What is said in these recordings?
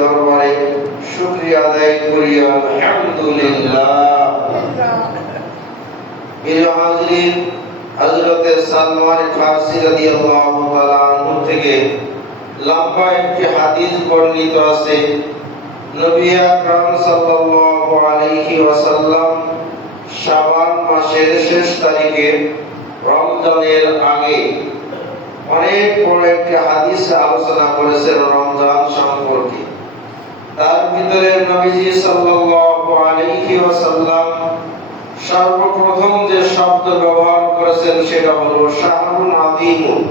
দরবারে শুকরিয়া আদায় করি, আলহামদুলিল্লাহ। সালমান ফারসি রাদিয়াল্লাহু তাআলা আনহু থেকে লম্বা একটি হাদিস বর্ণিত আছে। নবী আকরাম সাল্লাল্লাহু আলাইহি ওয়াসাল্লাম শাবান মাসের শেষ তারিখে রমজানের আগে অনেক বড় একটি হাদিস আলোচনা করেছেন রমজান সম্পর্কে। তার ভিতরে নবীজি সাল্লাল্লাহু আলাইহি ওয়াসাল্লাম সর্বপ্রথম যে শব্দ ব্যবহার করেছেন সেটা হলো শাহরুন আদিমুন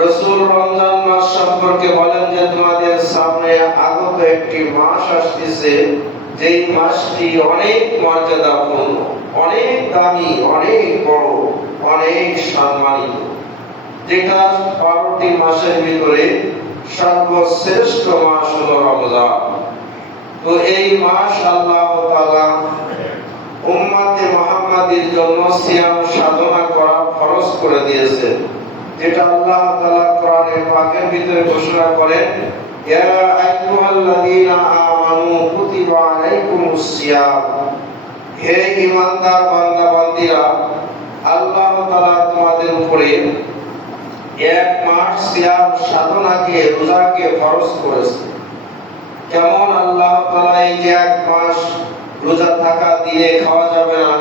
রসুল রমজান মাস সম্পর্কে বলেন যে তোমাদের সামনে আগত একটি মাস আসতেছে, যেই মাসটি অনেক মর্যাদাপূর্ণ, অনেক দামি, অনেক বড়, অনেক সম্মানিত। যেটা বারোটি মাসের ভিতরে সর্বশ্রেষ্ঠ মাস হলো রমজান। তো এই মাস আল্লাহ তাআলা জন্য সিয়াম সাধনা করা ফরজ করে দিয়েছেন যেটা আল্লাহ তাআলা পাকের ভিতরে ঘোষণা করেন, ইয়া আইয়ুহাল্লাযীনা আমানু কুতিবা আলাইকুমুস সিয়াম। হে ঈমানদার বান্দা বান্দীরা আল্লাহ তাআলা তোমাদের উপরে এক মাস সিয়াম সাধনাকে, রোজাকে ফরজ করেছে। যেমন আল্লাহ তাআলা এই এক মাস রোজা থাকা দিয়ে খাওয়া যাবে না?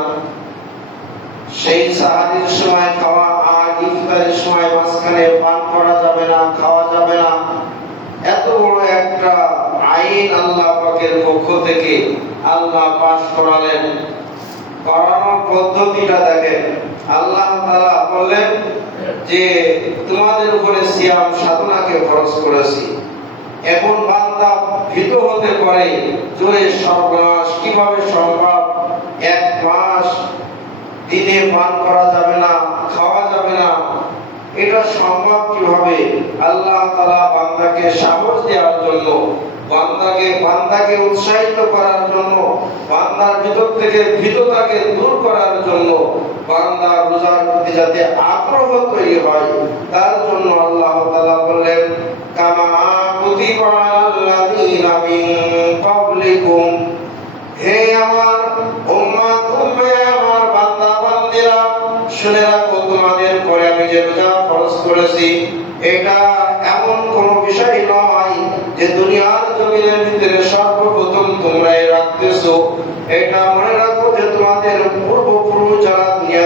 সেই সাহারির সময় খাওয়া আর ইফতারের সময় মাঝখানে পান করা যাবে না, খাওয়া যাবে না। এত বড় একটা আইন আল্লাহ পাকের পক্ষ থেকে আল্লাহ পাশ করালেন। করানোর পদ্ধতিটা দেখেন। আল্লাহ বললেন যে, তোমাদের উপরে সিয়াম সাধনাকে খরচ করেছি। এখন বান্দা ভীত হতে পারে যে সর্বনাশ কীভাবে সম্ভব? এক মাস দিনে পান করা যাবে না, খাওয়া যাবে না। এটা সম্ভব কীভাবে? আল্লাহ তাআলা বান্দাকে সাহস দেওয়ার জন্য বান্দাকে বান্দাকে উৎসাহিত করার জন্য, বান্দার ভিতর থেকে ভীততাকে দূর করার জন্য বান্দা রোজার প্রতি যাতে আগ্রহ তৈরি হয়, তার জন্য আল্লাহ তাআলা বললেন, কামা কুতিবা আলাল্লাযীনা মিন ক্বাবলিকুম। হে আমার উম্মত উম্মে, আমার বান্দা, বান্দিরা, শুনে রাখো, তোমাদের পরে আমি যে রোজা ফরজ করেছি, এটা এমন কোন বিষয় নয় যে দুনিয়ার জমিনের ভিতরে সর্বপ্রথম তোমরাই রাখতেছো এটা মনে রাখো যে তোমাদের পূর্বপুরুষ যারা দুনিয়া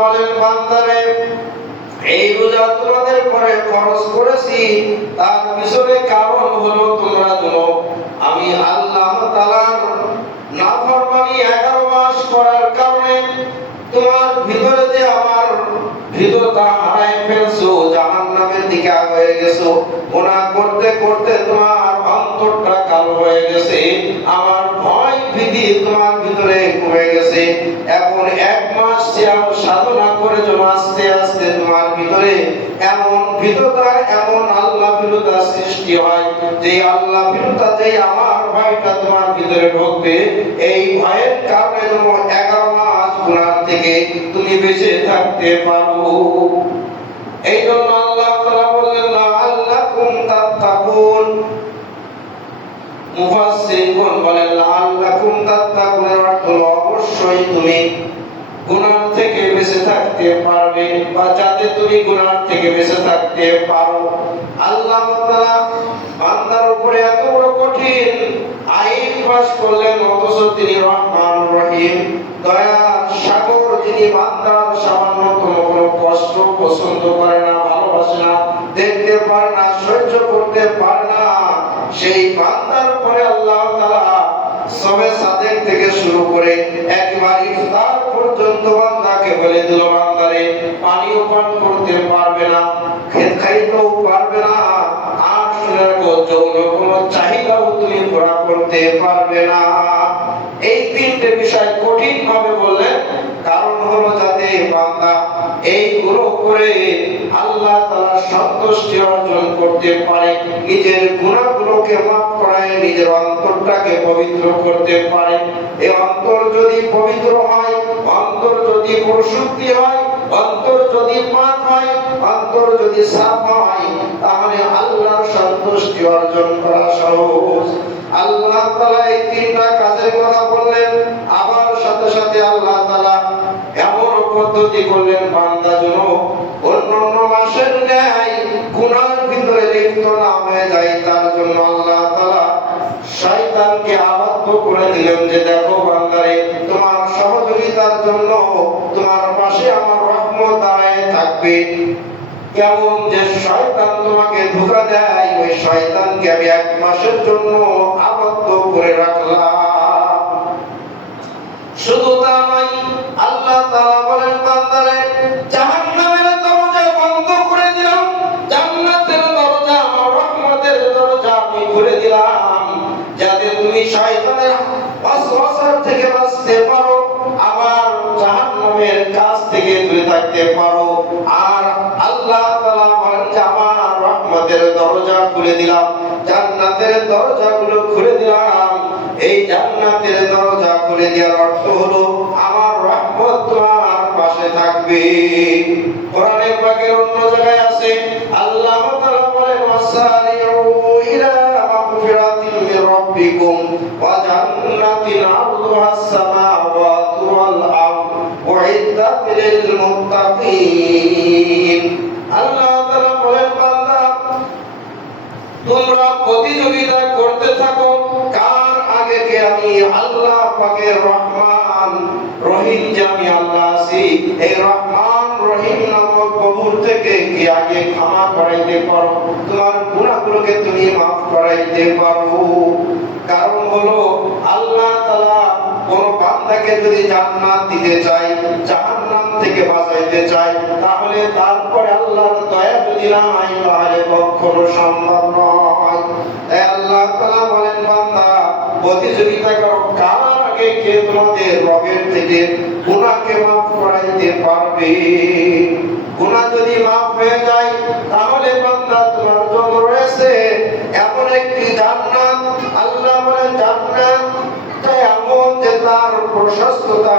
বলেন, বান্দারে, এই রোজা তোমাদের পরে খরচ করেছি, তার পিছনে কারণ হলো তোমরা আমি আল্লাহ তাআলার নাফরমানি 11 মাস করার কারণে তোমার ভিতরে যে আমার ভিতরটা হারাই ফেলছো জাহান্নামের দিকে আগে গেছো। গুনাহ করতে করতে তোমার অন্তরটা কালো হয়ে গেছে। আমার ভয় ভীতি তোমার ভিতরে কমে গেছে। এখন এক মাস সিয়াম সাধনা করে যখন আস্তে আস্তে তোমার ভিতরে এমন ভীততা এমন আল্লাহ ভীরতা সৃষ্টি হয় যে আল্লাহ ভীরতা যে আমার ভয়টা তোমার ভিতরে ঢুকবে, এই ভয়ের কারণে যেন এগারো মাস গুণার থেকে তুমি বেঁচে থাকতে পারো। এই জন্য তাত্তাকুনের অর্থ অবশ্যই তুমি থেকে বেঁচে থাকতে পারবে বা যাতে তুমি থেকে বেঁচে থাকতে পারো। আল্লাহ বান্দার উপরে এত বড় কঠিন আইন পাশ করলেন, অথচ তিনি রহমান রহিম। দয়া সাগর যিনি বান্দার সামান্যতম কোনো কষ্ট পছন্দ করে না ভালোবাসে না দেখতে পারে না সহ্য করতে পারে না। সেই বান্দার পরে আল্লাহ তাআলা সবে সাদেক থেকে শুরু করে একবার ইফতার পর্যন্ত বান্দাকে বলে দিল, বান্দারে, পানিও পান করতে পারবে না খেত খাইতেও পারবে না, আর শুনে রাখো যৌন, কোনো চাহিদাও তুমি পুরা করতে পারবে না। এই তিনটে বিষয় কঠিন ভাবে বললেন কারণ হলো যাতে বান্দা এইগুলো করে আল্লাহ তাআলা সন্তুষ্টি অর্জন করতে পারে, নিজের গুনাহগুলোকে মাফ করায়, নিজের অন্তরটাকে পবিত্র করতে পারে। এই অন্তর যদি পবিত্র হয়, অন্তর যদি পরিশুদ্ধি হয়, অন্তর যদি পাক হয়, অন্তর যদি সাফ হয়, তাহলে আল্লাহর সন্তুষ্টি অর্জন করা সহজ। আল্লাহ তাআলা এই তিনটা কাজের কথা বললেন, আবার সাথে সাথে আল্লাহ এমন পদ্ধতি করলেন বান্দা যেন অন্যান্য মাসের ন্যায় গুনার ভিতরে লিপ্ত না হয়ে যায়, তার জন্য আল্লাহ তাআলা শয়তানকে আবদ্ধ করে দিলেন যে, দেখো বান্দারে, তোমার সহযোগিতার জন্য তোমার পাশে আমার রহমত দাঁড়ায় থাকবে। কেমন যে শয়তান তোমাকে ধোকা দেয়, ওই শয়তানকে আমি এক মাসের জন্য আবদ্ধ করে রাখলাম। শুধু থাকতে পারো। আর আল্লাহ তাআলা বলেন যে আমার রহমতের দরজা খুলে দিলাম। জান্নাতের দরজাগুলো খুলে দিলাম। এই জান্নাতের দরজা খুলে দেওয়ার অর্থ হলো, আমার রহমত তোমার পাশে থাকবে। কোরআনে পাকের অন্য জায়গায় আছে আল্লাহ তাআলা বলেন ওয়াসারিউ ইলা মাগফিরাতিন মির রাব্বিকুম ওয়া জান্নাতিন আরদুহা আস-সামাওয়াতু ওয়াল আরদ উইদ্দাত লিল মুত্তাকিন আল্লাহ তাআলা বলেন বান্দা তোমরা প্রতিযোগিতা করতে থাকো কার আগে কে আমি আল্লাহ পাকের রহমান রহিম যে আমি আল্লাহ আছি এই রহমান রহিম নামক প্রভুর থেকে কি আগে ক্ষমা করাইতে পারো তোমার গুণাগুলোকে তুমি মাফ করাইতে পারো কারণ হলো আল্লাহ তাআলা কোন বান্দাকে যদি জান্নাত দিতে চায় জাহান্নাম থেকে বাঁচাইতে চায় তাহলে তারপরে আল্লাহর দয়া যদি না হয় তাহলে কখনো সম্ভব নয় তাই আল্লাহ তাআলা বলেন বান্দা প্রতিযোগিতা করো কার তোমাদের রবের থেকে গুনাহকে মাফ করাইতে পারবে। গুনাহ যদি মাফ হয়ে যায়, তাহলে বান্দা তোমার জন্য রয়েছে এমন একটি জান্নাত। আল্লাহ বলেন জান্নাত তা এমন যে তার প্রশস্ততা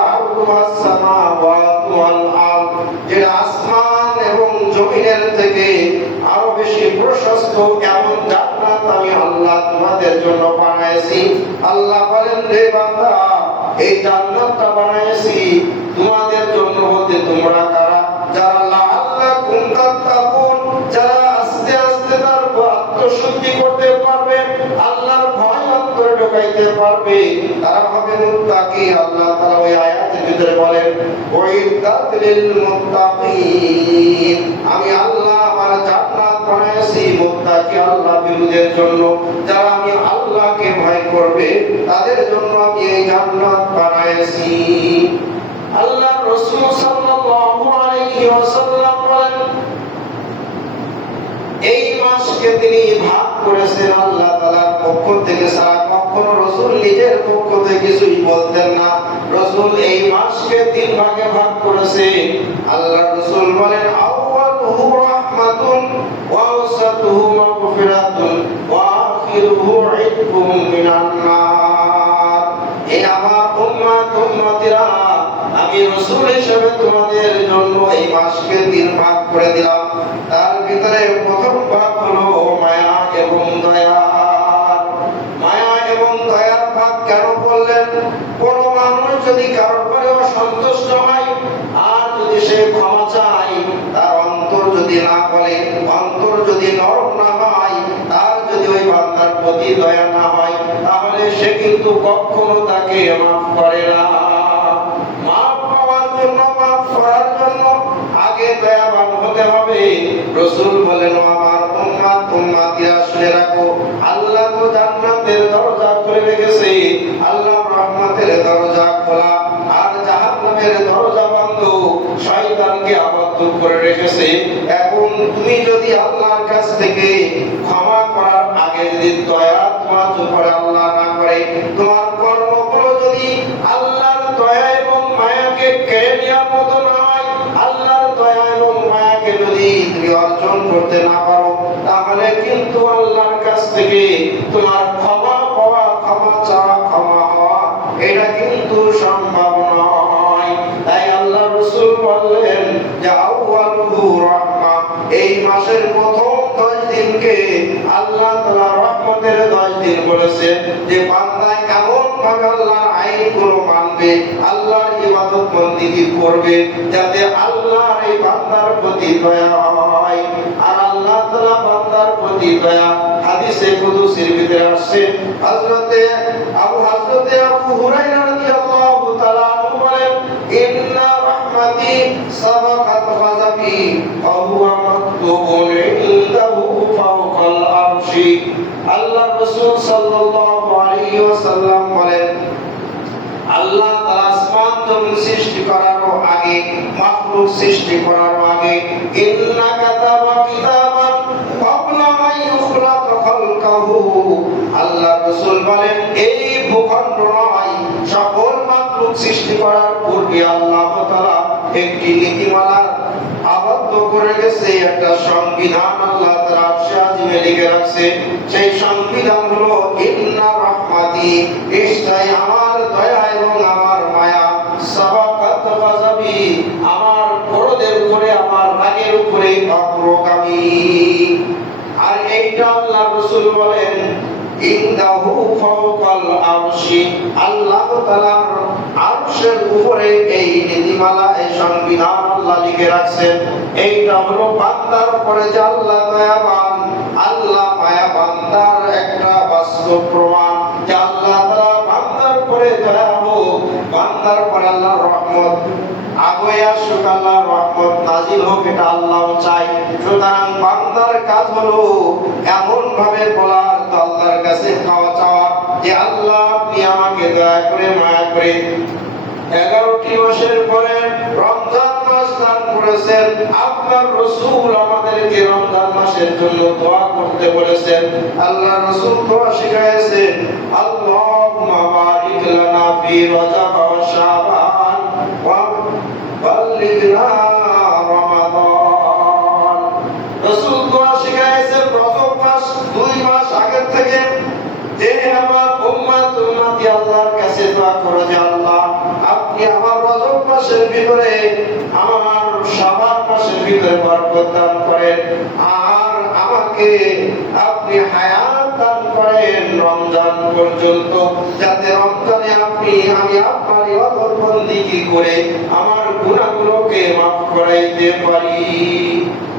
যেটা আসমান এবং জমিনের থেকে আরও বেশি প্রশস্ত। এমন জান্নাত আমি আল্লাহ তোমাদের জন্য বানাইছি। আল্লাহ বলেন রে বান্দা এই জান্নাতটা বানাইছি তোমাদের জন্য বলতে তোমরা কারা যারা লাআল্লাকুম তাত্তাকুন, যারা আস্তে আস্তে তার আত্মশুদ্ধি করতে পারবে, আল্লাহর ভয় অন্তরে ঢোকাইতে পারবে, তারা হবে মুত্তাকি। আল্লাহ তাআলা ওই আয়াতের ভিতরে বলেন, ওয়াইদাত লিল মুত্তাকিন আমি আল্লাহ আমার জান্নাত বানাইছি, মুত্তাকি আল্লাহ বিরুদ্ধের জন্য। যারা আমি আল্লাহকে ভয় করবে, তাদের জন্য আমি এই জান্নাত বানাইছি। আল্লাহ রাসূল সাল্লাল্লাহু আলাইহি ওয়াসাল্লাম বলেন, এই মাসকে তিনি ভাগ করেছেন আল্লাহ তাআলার পক্ষ থেকে সারা কখনো রসুল নিজের পক্ষ থেকে কিছুই বলতেন না। রসুল এই মাসকে তিন ভাগে ভাগ করেছে। আল্লাহ রসুল বলেন, আউয়ালুহু রাহমাতুন ওয়া আওসাতুহু মাগফিরাতুন ওয়া আখিরুহু ইতকুম মিনান নার এই আমার উম্মাত উম্মতিরা আমি রসুল হিসেবে তোমাদের জন্য এই মাসকে তিন ভাগ করে দিলাম। তার ভিতরে প্রথম ভাগ হলো মায়া এবং দয়া। মায়া এবং দয়ার ভাগ কেন বললেন কোন মানুষ যদি কারোর পরে অসন্তুষ্ট হয়, আর যদি সে ক্ষমা চায়, তার অন্তর যদি না বলে, অন্তর যদি নরম না হয় প্রতি দয়া না হয়, তাহলে সে কিন্তু কখনো তাকে মাফ করে না। আর আবদ্ধ করে রেখেছে। এখন তুমি যদি আল্লাহর কাছ থেকে আল্লাহ না করে। তোমার কর্মগুলো যদি আল্লাহর দয়া এবং মায়াকে কেড়ে নেওয়ার মতো না হয়, আল্লাহর দয়া এবং মায়াকে যদি অর্জন করতে না পারো, তাহলে কিন্তু আল্লাহর বলেছেন যে বান্দায় এমন ভাবে আল্লাহর আইনগুলো মানবে, আল্লাহর ইবাদত বন্দিগি করবে, যাতে আল্লাহর এই বান্দার প্রতি দয়া হয়। আর আল্লাহ তাআলা বান্দার প্রতি দয়া, হাদিসে কুদুসের ভিতরে আসছে, হযরতে আবু হযরতে আবু হুরায়রা রাদিয়াল্লাহু তাআলা আনহু বলেন ইন্না রাহমাতি সাবাকাত গাযাবি ওয়া হুয়া মাকতুবুন ইনদাহু ফাওকাল আরশি আল্লাহ রাসূল সাল্লাল্লাহু আলাইহি ওয়াসাল্লাম বলেন আল্লাহ তাআলা আসমান জমিন সৃষ্টি করার আগে মাখলুক সৃষ্টি করার আগে কাতাবা কিতাবান আন ইখলাকা খালকাহু। আল্লাহ রাসূল বলেন, এই ভূখণ্ড নয়, সকল মাখলুক সৃষ্টি করার পূর্বে আল্লাহ তাআলা একটি নীতিমালা আবদ্ধ করে গেছে একটা সংবিধান আল্লাহ তাআলা আরশে আজিমে লিখে রাখছে। সেই সংবিধান হলো, ইন্না রাহমাতি নিশ্চয় আমার দয়া এবং আমার মায়া সাবাকাত গাযাবি আমার ক্রোধের উপরে আমার রাগের উপরে অগ্রগামী আর এইটা আল্লাহ রাসূল বলেন ইনদাহু ফাওকাল আরশি আল্লাহ তাআলার আরশের উপরে এই নীতিমালা এই আল্লাহ রাখছেন। এইটা হলো বান্দার উপরে যে আল্লাহ দয়াবান, আল্লাহ তার একটা বাস্তব প্রমাণ যে আল্লাহ তাআলা বান্দার উপরে দয়া হোক বান্দার উপরে রহমত। রহমত, নাজিল হোক, এটা আল্লাহ চাই। সুতরাং বান্দার কাজ হলো এমন ভাবে বলার, আল্লাহর কাছে খাওয়া চাওয়া, যে আল্লাহ আপনি আমাকে দয়া করে মায়া করে এগারোটি মাসের পরে রমজান মাস দান করেছেন। আপনার রসুল আমাদেরকে রমজান মাসের জন্য দোয়া করতে বলেছেন। আল্লাহ রসুল দোয়া শিখাইছেন আল্লাহুম্মা বারিক লানা ফি রজব ওয়া শাবান ওয়া বাল্লিগনা মাস দুই মাস আগে থেকে। আমার উম্মত উম্মতি আল্লাহর আল্লাহ। আপনি আমার রজব মাসের ভিতরে, আমার সবার মাসের ভিতরে বরকত দান করেন। আর আমাকে আপনি হায়াত দান করেন রমজান পর্যন্ত, যাতে রমজানে আপনি, আমি আপনার কি করে আমার গুণাগুলোকে মাফ করাইতে পারি।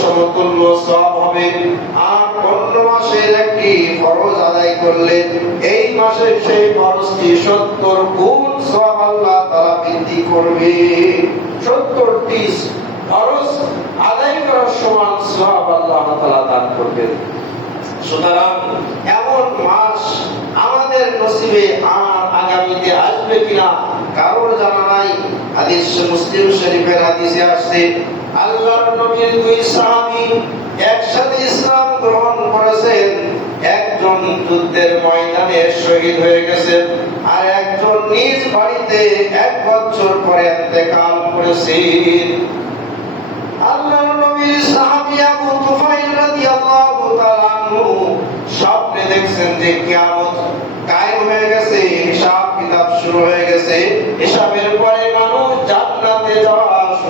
সমতুল্য সব হবে। আর অন্য মাসের একটি ফরজ আদায় করলে এই মাসে সেই ফরজটি সত্তর গুণ সব আল্লাহ তারা বৃদ্ধি করবে। সত্তরটি ফরজ আদায় করার সমান সব আল্লাহ তালা দান করবেন সুতরাং এমন মাস আমাদের নসিবে আর আগামীতে আসবে কিনা কারোর জানা নাই। হাদিস মুসলিম শরীফের হাদিসে আসছে আল্লাহর নবীর দুই সাহাবী একসাথে ইসলাম গ্রহণ করেছেন। একজন যুদ্ধের ময়দানে শহীদ হয়ে গেছেন আর একজন নিজ বাড়িতে এক বছর পরে ইন্তেকাল করেছেন আল্লাহর নবীর সাহাবী আবু তুফাইল রাদিয়াল্লাহু তাআলা আনহু স্বপ্নে দেখছেন যে কিয়ামত কায়েম হয়ে গেছে হিসাব কিতাব শুরু হয়ে গেছে, হিসাবের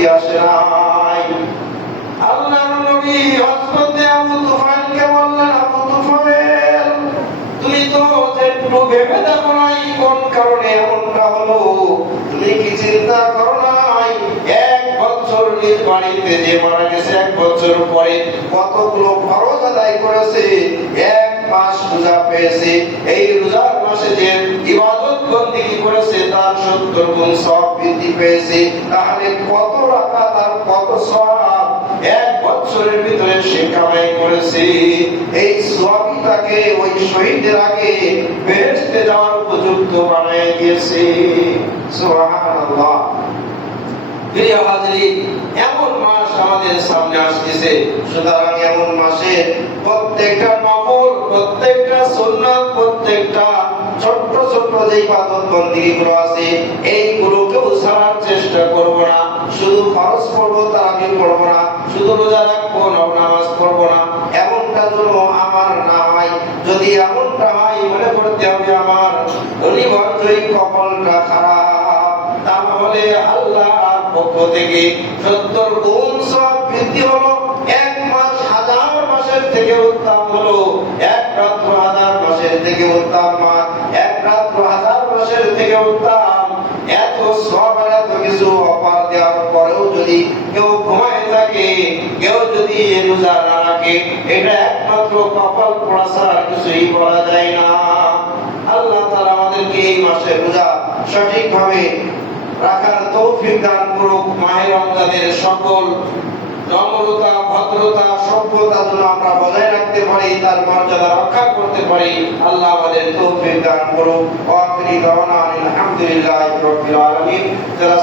বুঝি আসে নাই আল্লাহর নবী আবু তুফাইলকে বললেন, আবু তুফাইল তুমি তো একটু ভেবে দেখো নাই, কোন কারণে এমনটা হলো? তুমি কি চিন্তা করো নাই? এক বছর বাড়িতে যে মারা গেছে, এক বছর পরে কতগুলো ফরজ আদায় করেছে? এক মাস রোজা পেয়েছে। এই রোজার মাসে যে ইবাদত বন্দিগি করেছে, তার সত্তর গুণ সব বৃদ্ধি পেয়েছে। তাহলে কত রাখা, তার কত সব এক বছরের ভিতরে সে কামাই করেছে। এই সবই তাকে ওই শহীদের আগে বেহেশতে যাওয়ার উপযুক্ত বানিয়ে দিয়েছে। প্রিয় হাজরিন এমন মাস আমাদের সামনে আসতেছে। সুতরাং এমন মাসে প্রত্যেকটা প্রত্যেকটা সুন্নাত, প্রত্যেকটা ছোট্ট ছোট্ট যে ইবাদত বন্দিগুলো আছে এইগুলোকেও ছাড়ার চেষ্টা করব না। শুধু ফরজ পড়ব তারাবি পড়ব না। শুধু রোজা রাখব নামাজ পড়ব না। এমনটা যেন আমার না হয়। যদি এমনটা হয়, মনে করতে হবে আমার অনিবার্যই কপালটা খারাপ। তাহলে আল্লাহর পক্ষ থেকে সত্তর গুণ সব বৃদ্ধি হলো। এক মাস হাজার মাসের থেকে উত্তম হলো। এক মাসের থেকে উত্তম মাস এক রাত্র হাজার মাসের থেকে উত্তম এত সব এত কিছু অফার দেওয়ার পরেও যদি কেউ ঘুমায় থাকে, কেউ যদি রোজা না রাখে, এটা একমাত্র কপাল পড়া ছাড়া কিছুই বলা যায় না। আল্লাহ তাআলা আমাদেরকে এই মাসের রোজা সঠিকভাবে রাখার তৌফিক দান করুক মাহে রমজানের সকল নম্রতা, ভদ্রতা সভ্যতা যেন আমরা বজায় রাখতে পারি, তার মর্যাদা রক্ষা করতে পারি। আল্লাহ আমাদের তৌফিক দান দাওয়ানা আলহামদুলিল্লাহি রাব্বিল আলামিন। যারা